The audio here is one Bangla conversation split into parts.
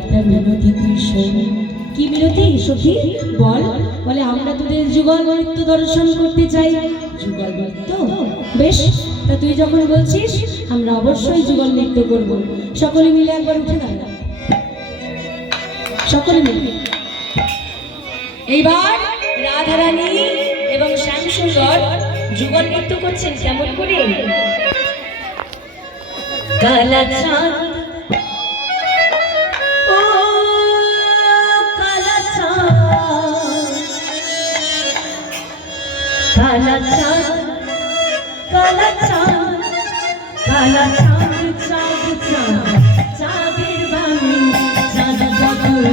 একটা মিনতি তুই শোন। কি মিনতি সখী বল? বলে আমরা তোদের যুগল নৃত্য দর্শন করতে চাই। যুগল নৃত্য? বেশ, তা তুই যখন বলছিস আমরা অবশ্যই যুগল নৃত্য করব। সকলে মিলে একবার উঠে দাঁড়া, সকলে মিলে। এইবার রাধারানী এবং শ্যামসুন্দর যুগল নৃত্য করছেন। কেমন করে? কালা চাঁদ ও কালা চাঁদ, কালা চাঁদ, কালা চাঁদ, কালা চাঁদ, চাঁদ চাঁদ, চাঁদের বাণী চাঁদ বদল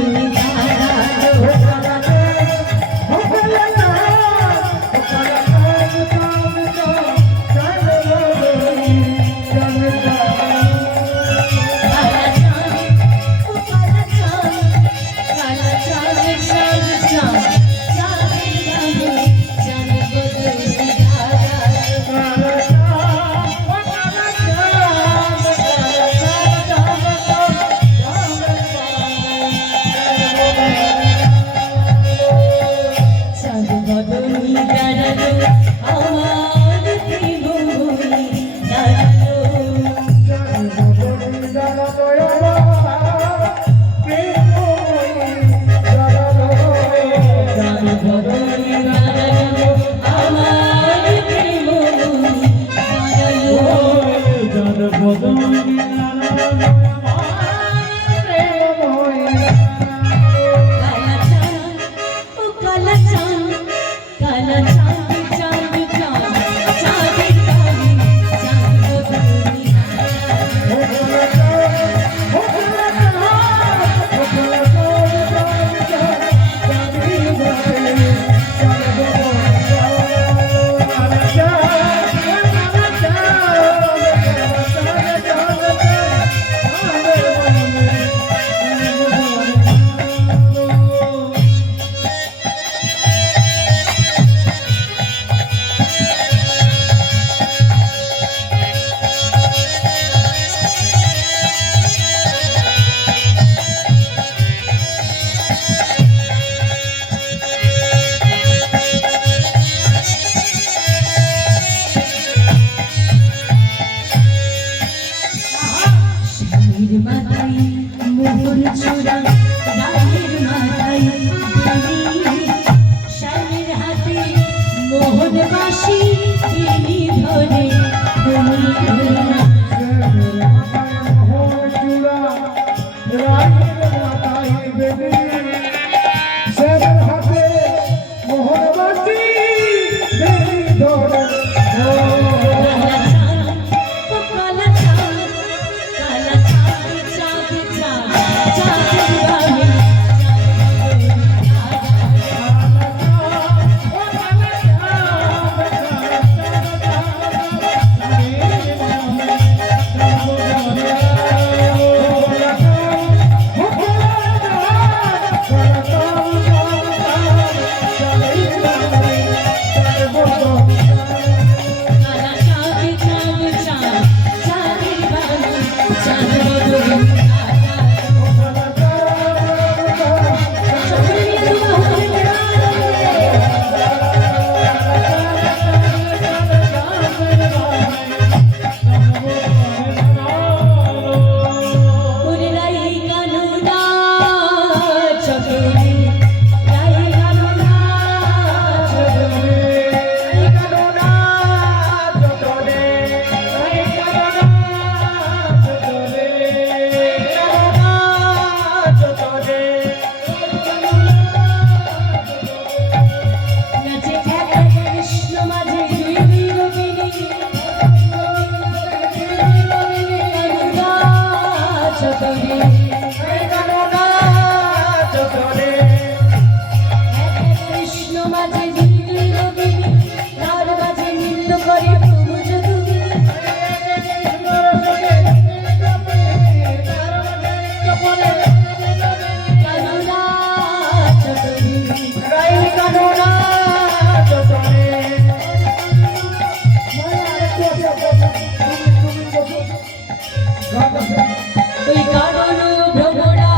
ওই কারণ ভ্রমরা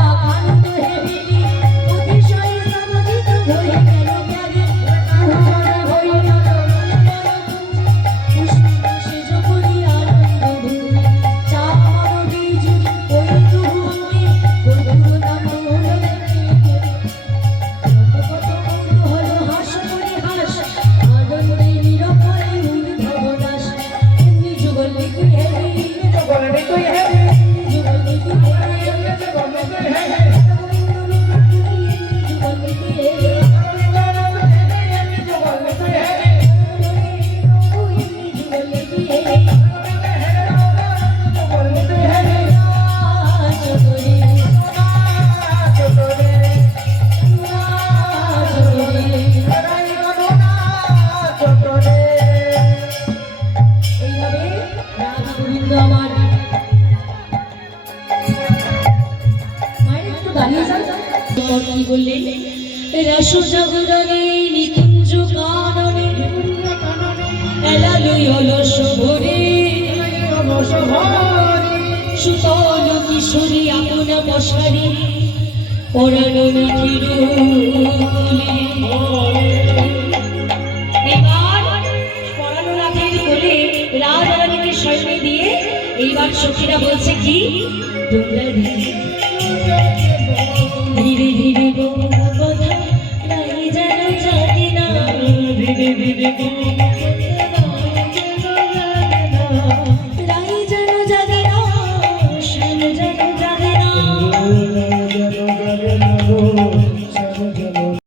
পর কি বললেন? রাস জাগরণে নিকুঞ্জ কাননে এলালুই অলস ভরে সুতল কিশোরী আপন বসারে পরানো মিঠির এবার পরানো রাখের কোলে রাজরানীকে সঙ্গে দিয়ে এইবার সখীরা বলছে কি? তোমরা ধীরে ধীরে গো কথা নাই যেন জানি না, ধীরে ধীরে রাই যেন জাগে না, শ্যাম যেন জাগে না,